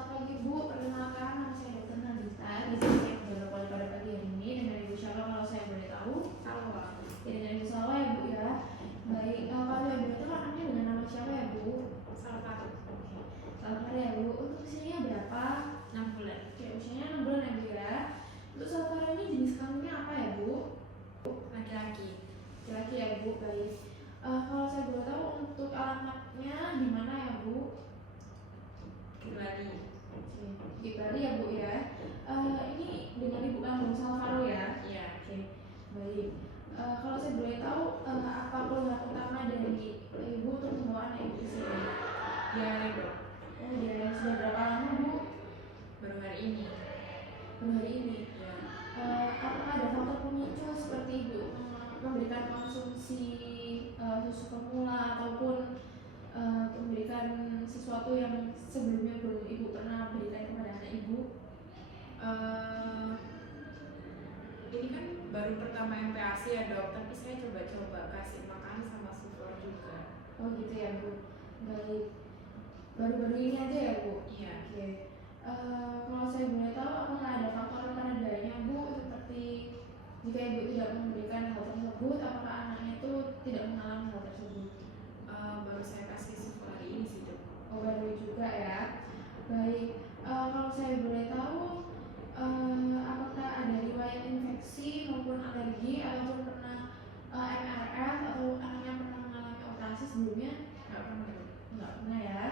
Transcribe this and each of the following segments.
Selamat pagi Bu, perkenalkan nama saya Dr. Nandita. Di sini saya beberapa pada pagi hari ini dengan Ibu Syara kalau saya boleh tahu. Salwa. Ya, dengan Ibu Salwa ya Bu ya. Baik, kalau Ibu itu anaknya dengan nama siapa ya Bu? Salwa. Oke. Salwa ya Bu. Untuk usianya berapa? 6 bulan. Oke, usianya 6 bulan ya Bu ya. Untuk Salwa ini jenis kelaminnya apa ya Bu? Laki-laki. Laki-laki ya Bu. Baik. Kalau saya boleh tahu untuk alamatnya di mana ya Bu? Di Bali. Di Bali ya Bu ya. Ini dengan Ibu kandung Salvaro ya? Iya. Oke, baik. Kalau saya boleh tahu apa keluhan utama dari Ibu untuk membawa anak Ibu ke sini? Diare dok. Oh, dia sudah berapa lama Bu? Baru hari ini. Baru hari ini. Ya. Apakah ada faktor pemicu seperti Ibu memberikan konsumsi susu formula ataupun memberikan sesuatu yang sebelumnya belum Ibu pernah berikan kepada anak Ibu? Ini kan baru pertama MPASI ya dok, tapi saya coba-coba kasih makan sama sufor juga. Oh gitu ya Bu. Baik. Baru-baru ini aja ya Bu? Iya. Oke. Kalau saya boleh tahu apakah ada faktor penandanya Bu, seperti jika Ibu tidak memberikan hal tersebut, apakah anaknya itu tidak mengalami hal tersebut? Baru saya kasih sufor hari ini sih dok. Oh baru juga ya. Baik. Kalau saya boleh tahu apakah ada riwayat infeksi maupun alergi ataupun pernah MRF atau anaknya pernah mengalami operasi sebelumnya? Nggak pernah dok. Enggak pernah ya.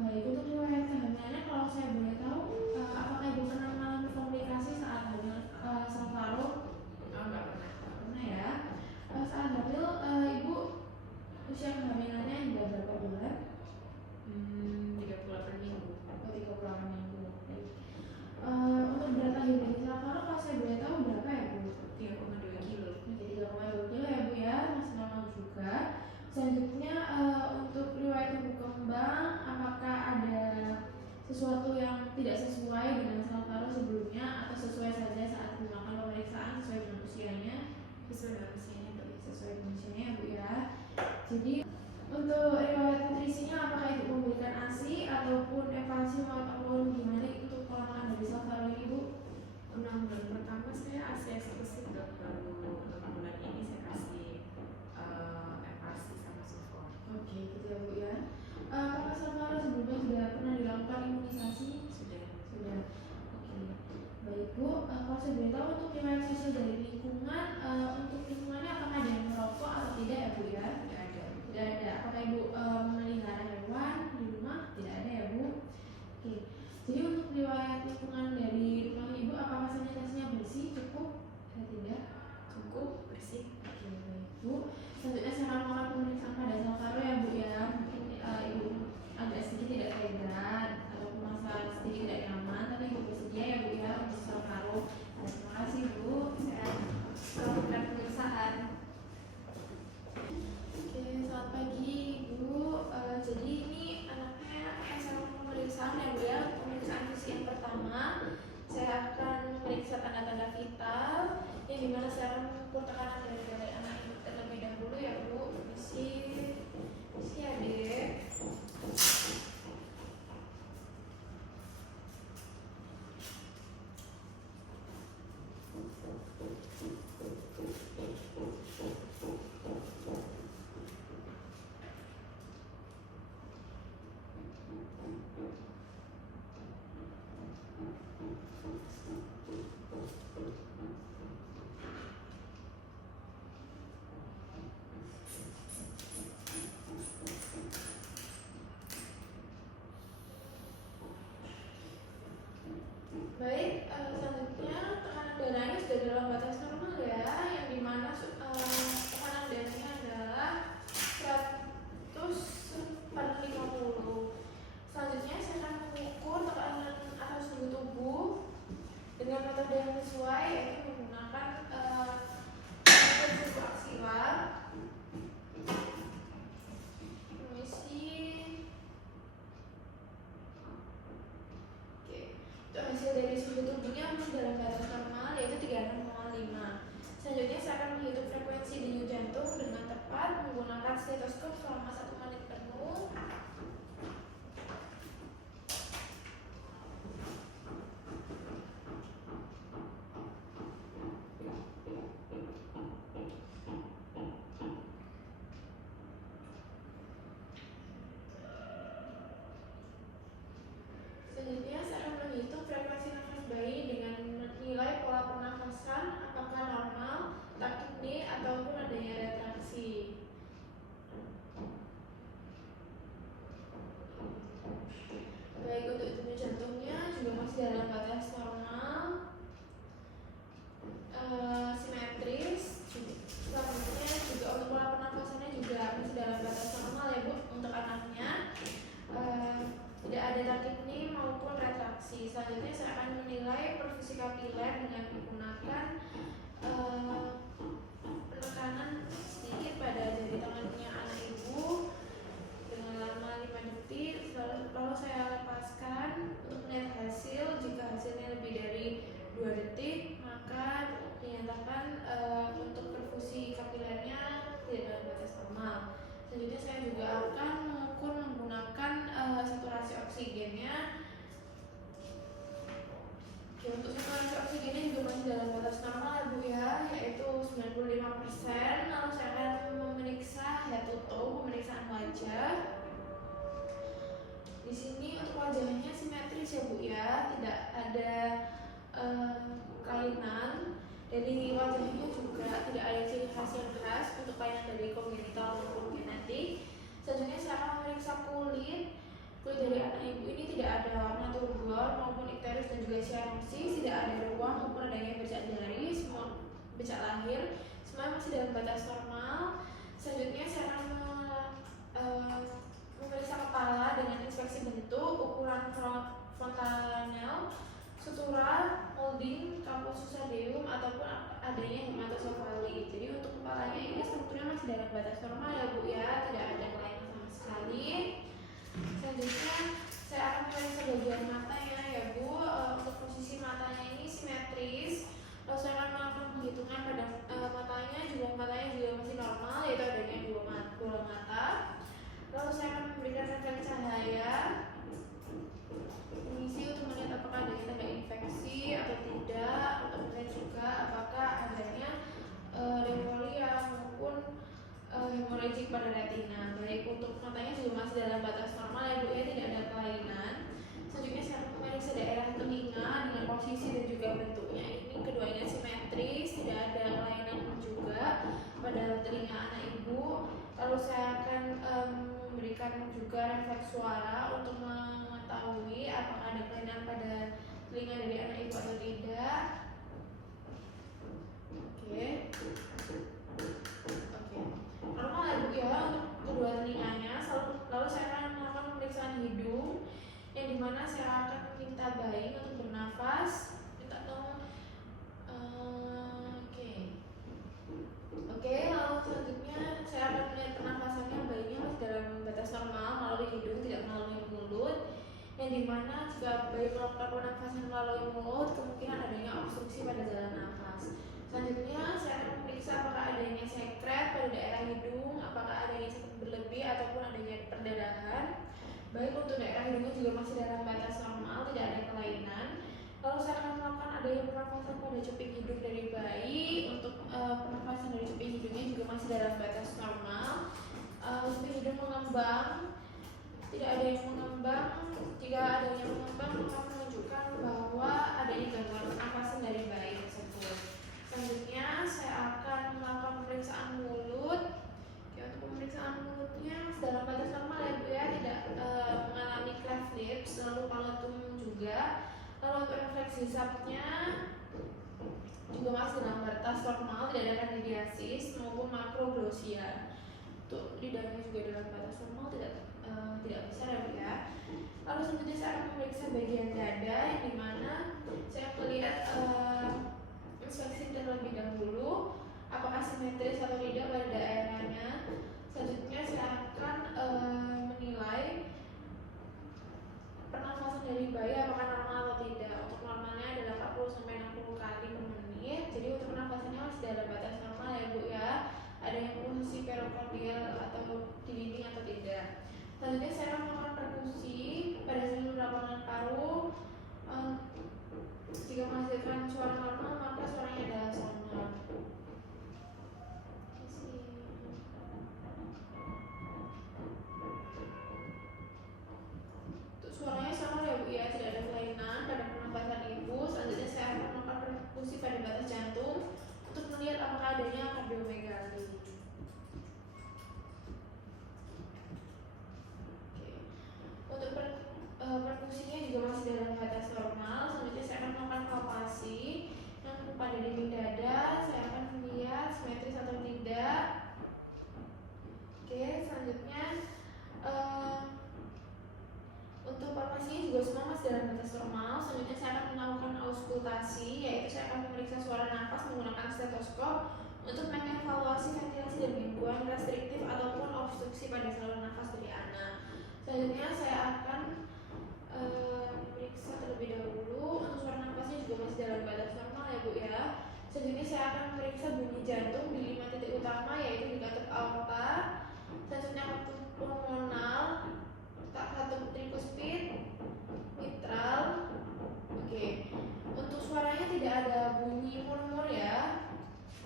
Baik, untuk riwayat kehamilannya kalau saya boleh tahu apakah Ibu pernah mengalami komplikasi saat hamil Salvaro? Nggak pernah. Enggak pernah ya. Saat hamil Ibu usia kehamilannya hingga berapa bulan? 38 minggu. Oh, 38 minggu. Baik. Untuk berat lahir dari Salvaro kalau saya boleh tahu berapa ya Bu? 3,2 kilo. Oke, 3,2 kilo ya Bu ya, masih normal juga. Selanjutnya untuk riwayat tumbuh kembang, apakah ada sesuatu yang tidak sesuai dengan Salvaro sebelumnya atau sesuai saja saat melakukan pemeriksaan sesuai dengan usianya? Sesuai dengan usianya dok. Sesuai dengan usianya ya Bu ya. Jadi untuk riwayat nutrisinya apakah Ibu memberikan ASI ataupun evaluasi ataupun gimana untuk pola makan dari Salvaro ini Bu? 6 bulan pertama saya ASI eksklusif dok, baru 6 bulan ini saya kasih MPASI sama sufor. Oke, gitu ya Bu ya. Apakah Salvaro sebelumnya sudah pernah dilakukan imunisasi? Sudah. Sudah. Oke. Baik Bu, kalau saya boleh tahu untuk riwayat sosial dari lingkungan, untuk lingkungannya apakah ada yang merokok atau tidak ya Bu ya? Tidak ada. Tidak ada. Apakah Ibu memelihara hewan di rumah? Tidak ada ya Bu. Oke. Jadi untuk riwayat lingkungan dari rumah Ibu, apakah sanitasinya bersih, cukup, atau tidak? Cukup bersih. Oke, baik Bu. Selanjutnya saya akan melakukan pemeriksaan pada Salvaro ya Bu ya. Mungkin Ibu agak sedikit tidak tega ataupun merasa sedikit tidak nyaman, tapi Ibu bersedia ya Bu ya untuk Salvaro. Terima kasih Bu. Saya lakukan pemeriksaan. Oke, selamat pagi Bu. Jadi ini anaknya akan saya lakukan pemeriksaan ya Bu ya. Pemeriksaan fisik yang pertama, saya akan memeriksa tanda-tanda vital, yang dimana saya akan mengukur tekanan dari anak ini terlebih dahulu ya Bu. Misi adik. Baik, selanjutnya tekanan darahnya sudah dalam batas normal ya, yang dimana tekanan darahnya adalah 100/50. Selanjutnya saya akan mengukur tekanan atau suhu tubuh dengan metode yang sesuai, yaitu menggunakan suhu aksial. Hasil dari suhu tubuhnya masih dalam batas normal, yaitu 36,5. Selanjutnya saya akan menghitung frekuensi denyut jantung dengan tepat menggunakan stetoskop selama 1 menit penuh. mengenapaskan apakah normal, takipni, ataupun adanya retraksi. Baik, untuk denyut jantungnya juga masih dalam batas normal, simetris. Selanjutnya juga untuk pola pernafasannya juga masih dalam batas normal ya Bu untuk anaknya. Tidak ada takipni maupun retraksi. Selanjutnya saya akan menilai perfusi kapiler dengan menggunakan penekanan sedikit pada jari tangannya anak ibu dengan lama 5 detik, lalu saya lepaskan untuk melihat hasil. Jika hasilnya lebih dari 2 detik maka dinyatakan untuk perfusi kapilernya tidak dalam batas normal. Selanjutnya saya juga akan mengukur menggunakan saturasi oksigennya. Oke, untuk saturasi oksigennya juga masih dalam batas normal ya Bu ya, yaitu 95%. Lalu saya akan memeriksa head to toe, pemeriksaan wajah. Di sini untuk wajahnya simetris ya Bu ya, tidak ada kelainan. Dari wajahnya juga tidak ada ciri khas yang khas untuk kelainan dari kongenital maupun genetik. Selanjutnya saya akan memeriksa kulit. Kulit dari anak ibu ini tidak ada warna turgor maupun ikterus dan juga cyanosis, tidak ada ruang maupun adanya bercak jari, semua bercak lahir, semua masih dalam batas normal. Selanjutnya saya akan memeriksa kepala dengan inspeksi bentuk, ukuran frontanel, sutura, molding, kapus susadeum ataupun adanya hematosefali. Jadi untuk kepalanya ini strukturnya masih dalam batas normal ya Bu ya, tidak ada kelainan sama sekali. Selanjutnya saya akan memeriksa bagian matanya ya Bu. Untuk posisi matanya ini simetris. Lalu saya akan melakukan penghitungan pada matanya, jumlah matanya juga masih normal, yaitu adanya dua mata. Lalu saya akan memberikan refleks cahaya mengisi untuk melihat apakah adanya tanda infeksi atau tidak, untuk melihat juga apakah adanya demolia maupun hemorragik pada retina. Baik, untuk matanya juga masih dalam batas normal ya Bu ya, tidak ada kelainan. Selanjutnya saya akan memeriksa daerah telinga dengan posisi dan juga bentuknya. Ini keduanya simetris, tidak ada kelainan juga pada telinga anak ibu. Lalu saya akan memberikan juga refleks suara untuk mengetahui apakah ada kelainan pada telinga dari anak ibu atau tidak. Oke. Normal ya Bu ya untuk kedua telinganya. Lalu saya akan melakukan pemeriksaan hidung, yang dimana saya akan meminta bayi untuk bernafas. Minta tolong. Oke, lalu selanjutnya saya akan melihat pernafasannya. Bayinya masih dalam batas normal melalui hidung, tidak melalui mulut. Yang dimana jika bayi melakukan pernafasan melalui mulut, kemungkinan adanya obstruksi pada jalan nafas. Selanjutnya saya akan memeriksa apakah adanya sekret pada daerah hidung, apakah adanya sekret berlebih ataupun adanya perdarahan. Baik, untuk daerah hidungnya juga masih dalam batas normal, tidak ada kelainan. Lalu saya akan melakukan adanya pernafasan pada cuping hidung dari bayi. Untuk pernafasan dari cuping hidungnya juga masih dalam batas normal. Cuping hidung mengembang, tidak ada yang mengembang. Jika adanya mengembang maka menunjukkan bahwa adanya gangguan pernafasan dari bayi tersebut. Selanjutnya saya akan melakukan pemeriksaan mulut. Oke, untuk pemeriksaan mulutnya masih dalam batas normal ya Bu ya, tidak mengalami cleft lips, lalu palatum juga. Lalu untuk refleks hisapnya juga masih dalam batas normal, tidak ada kandidiasis maupun makroglosia. Untuk lidahnya juga dalam batas normal, tidak besar ya Bu ya. Lalu selanjutnya saya akan memeriksa bagian dada, yang dimana saya melihat inspeksi terlebih dahulu apakah simetris atau tidak pada daerahnya. Selanjutnya saya akan menilai pernafasan dari bayi apakah normal atau tidak. Untuk normalnya adalah 40-60 kali per menit. Jadi untuk pernafasannya masih dalam batas normal ya Bu ya. Ada yang posisi perikardial atau di dinding atau tidak. Selanjutnya saya akan melakukan perkusi pada seluruh lapangan paru. Jika menghasilkan suara normal maka suaranya adalah sonor. Untuk suaranya sonor ya Bu ya, tidak ada kelainan pada pernafasan ibu. Selanjutnya saya akan melakukan perkusi pada batas jantung. lihat apakah adanya kardiomegali. Untuk perfusinya juga masih dalam batas normal. Selanjutnya saya akan melakukan palpasi yang pada dinding dada. Saya akan melihat simetris atau tidak. Oke, selanjutnya untuk palpasinya juga semua masih dalam batas normal. Selanjutnya saya akan melakukan auskultasi, yaitu saya akan memeriksa suara nafas menggunakan stetoskop untuk mengevaluasi ventilasi dan gangguan restriktif ataupun obstruksi pada saluran nafas dari anak. Selanjutnya saya akan memeriksa terlebih dahulu. Untuk suara nafasnya juga masih dalam batas normal ya Bu ya. Selanjutnya saya akan memeriksa bunyi jantung di 5 titik utama, yaitu di katup aorta. Selanjutnya katup pulmonal, katup tricuspid, mitral. Oke. Untuk suaranya tidak ada bunyi murmur ya.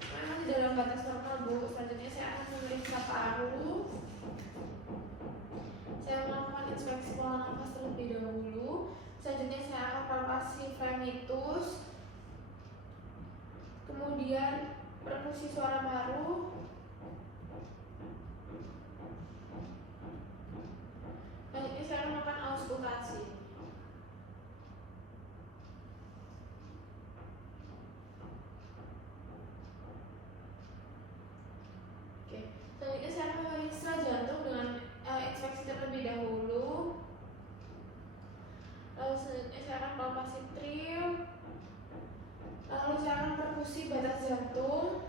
Memang di dalam batas normal Bu. Selanjutnya saya akan memeriksa paru. Saya melakukan inspeksi pola nafas terlebih dahulu. Selanjutnya saya akan palpasi fremitus. Kemudian perkusi suara paru. Selanjutnya saya akan melakukan auskultasi. Oke. Selanjutnya saya akan memeriksa jantung dengan inspeksi terlebih dahulu. Lalu selanjutnya saya akan palpasi trium. Lalu saya akan perkusi batas jantung.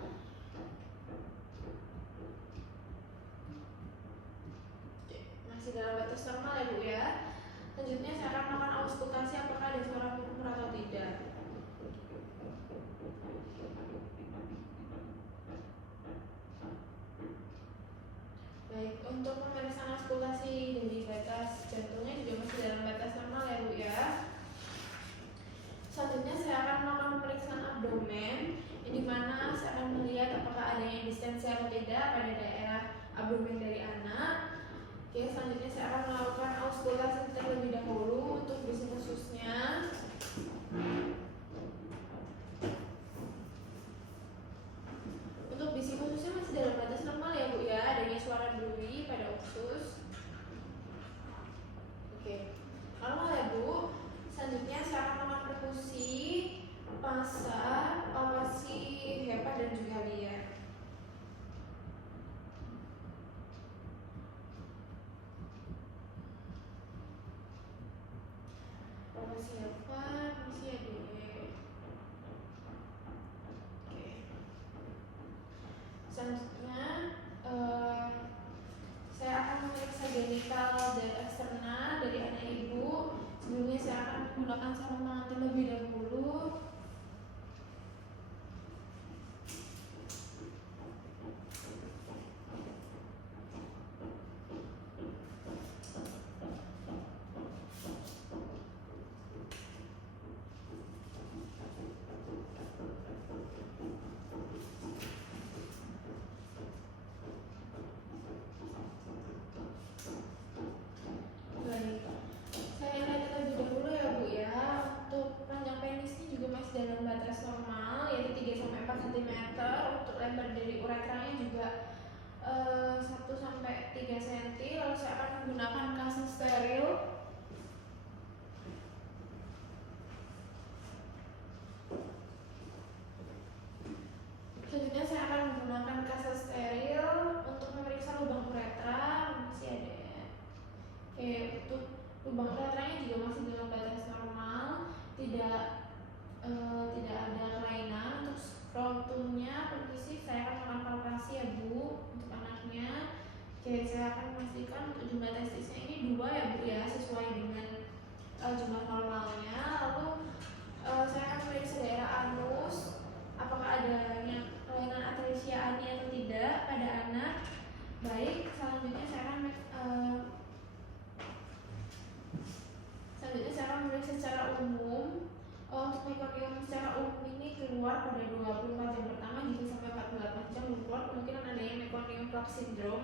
Oke, masih dalam batas normal ya Bu ya. Selanjutnya saya akan melakukan auskultasi apakah ada suara murmur atau tidak. Baik, untuk pemeriksaan auskultasi dari batas jantungnya juga masih dalam batas normal ya Bu ya. Selanjutnya saya akan melakukan pemeriksaan abdomen, di mana saya akan melihat apakah adanya distensi atau tidak pada daerah abdomen dari anak. Oke, selanjutnya saya akan melakukan auskultasi terlebih dahulu untuk bisi khususnya. Untuk bisi khususnya masih dalam batas normal ya Bu ya, adanya suara duri pada usus. Oke, normal ya Bu. Selanjutnya saya akan melakukan perkusi, pasar, palpasi hepat dan juga liar. Palpasi hepat, misi ADE. Oke. Selanjutnya saya akan memeriksa genital dan eksterna dari anak ibu. Sebelumnya saya akan menggunakan sarung tangan terlebih dahulu. Baik, saya lihat terlebih dahulu ya Bu ya. Untuk panjang penisnya juga masih dalam batas normal, yaitu 3-4 cm. Untuk lebar dari uretranya juga 1-3 cm. Lalu saya akan menggunakan kasus steril. Selanjutnya saya akan menggunakan kasus steril untuk memeriksa lubang uretra. Masih ada. Oke, untuk lubang uretranya juga masih dalam batas normal, tidak ada kelainan. Untuk skrotumnya, permisi saya akan melakukan palpasi ya Bu untuk anaknya. Oke, saya akan memastikan untuk jumlah testisnya ini 2 ya Bu ya, sesuai dengan jumlah normalnya. Lalu saya akan memeriksa daerah anus, apakah adanya kelainan atresia ani atau tidak pada anak. Baik, selanjutnya saya akan memeriksa secara umum. Untuk mekonium secara umum ini keluar pada 24 jam pertama, jika sampai 48 jam keluar kemungkinan adanya mekonium plak sindrom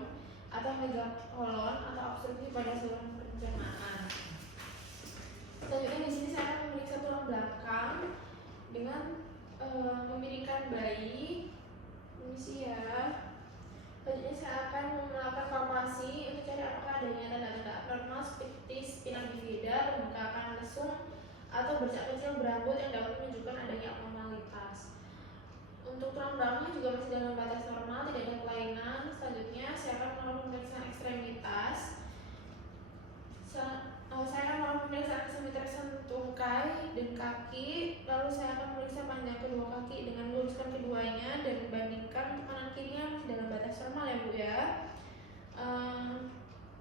atau megakolon atau obstruksi pada saluran pencernaan. Selanjutnya di sini saya akan memeriksa tulang belakang dengan memiringkan bayi. bercak kecil berambut yang dapat menunjukkan adanya abnormalitas. Untuk tulang belakangnya juga masih dalam batas normal, tidak ada kelainan. Selanjutnya saya akan melakukan pemeriksaan ekstremitas. Saya akan melakukan pemeriksaan ekstremitas tungkai dan kaki. Lalu saya akan memeriksa panjang kedua kaki dengan meluruskan keduanya dan membandingkan untuk kanan kirinya masih dalam batas normal ya Bu ya.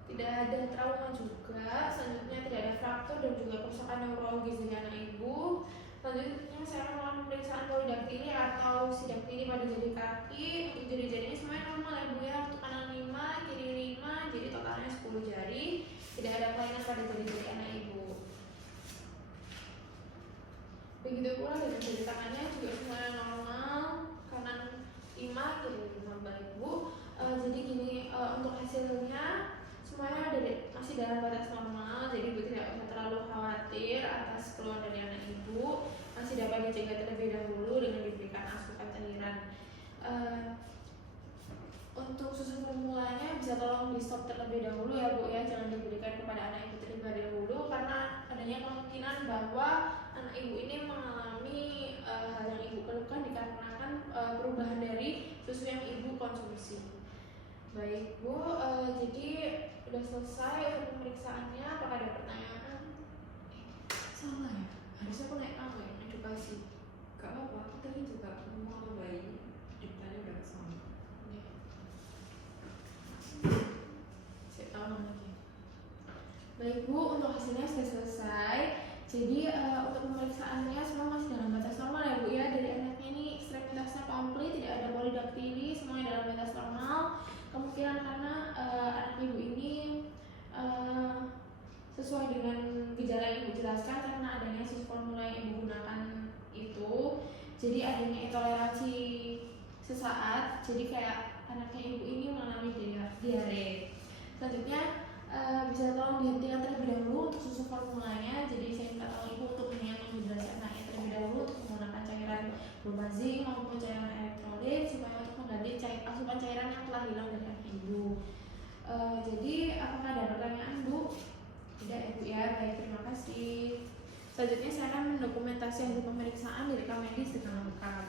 Tidak ada trauma juga. Selanjutnya tidak ada fraktur dan juga kerusakan neurologis dari anak ibu. Selanjutnya saya akan melakukan pemeriksaan polidaktili atau sidaktili pada jari kaki. Untuk jari-jarinya semuanya normal ya Bu ya. Untuk kanan 5, kiri 5, jadi totalnya 10 jari. Tidak ada kelainan pada jari-jari anak ibu. Begitu pula dengan jari tangannya juga semuanya normal. Kanan 5, kiri 5 baik Bu. Jadi gini, untuk hasilnya semuanya masih dalam batas normal, jadi ibu tidak usah terlalu khawatir atas keluhan dari anak ibu. Masih dapat dicegah terlebih dahulu dengan diberikan asupan cairan. Untuk susu formulanya bisa tolong di stop terlebih dahulu ya Bu ya, jangan diberikan kepada anak ibu terlebih dahulu karena adanya kemungkinan bahwa anak ibu ini mengalami hal yang ibu keluhkan dikarenakan perubahan dari susu yang ibu konsumsi. Baik Bu, jadi udah selesai untuk pemeriksaannya. Apakah ada pertanyaan? Salah ya? Harusnya aku naik apa ya? Edukasi. Gak apa-apa, aku tadi juga mau bayi ditanya udah kesana. Saya tahu namanya. Baik Bu, untuk hasilnya sudah selesai. Jadi untuk pemeriksaannya semua masih dalam batas normal ya Bu ya. Dari anaknya ini ekstremitasnya komplit, tidak ada polidaktili, semuanya dalam batas normal. Kemungkinan karena anak ibu ini sesuai dengan gejala yang ibu jelaskan karena adanya susu formula yang ibu gunakan itu, jadi adanya intoleransi sesaat, jadi kayak anaknya ibu ini mengalami diare. Selanjutnya bisa tolong dihentikan terlebih dahulu untuk susu formulanya. Jadi saya minta tolong ibu untuk menghidrasi anaknya terlebih dahulu untuk menggunakan cairan berupa zinc maupun cairan elektrolit supaya untuk mengganti asupan cairan yang telah hilang dari anak ibu. Jadi apakah ada pertanyaan Bu? Tidak ya Bu ya, baik terima kasih. Selanjutnya saya akan mendokumentasi hasil pemeriksaan dari rekam medis dengan lengkap.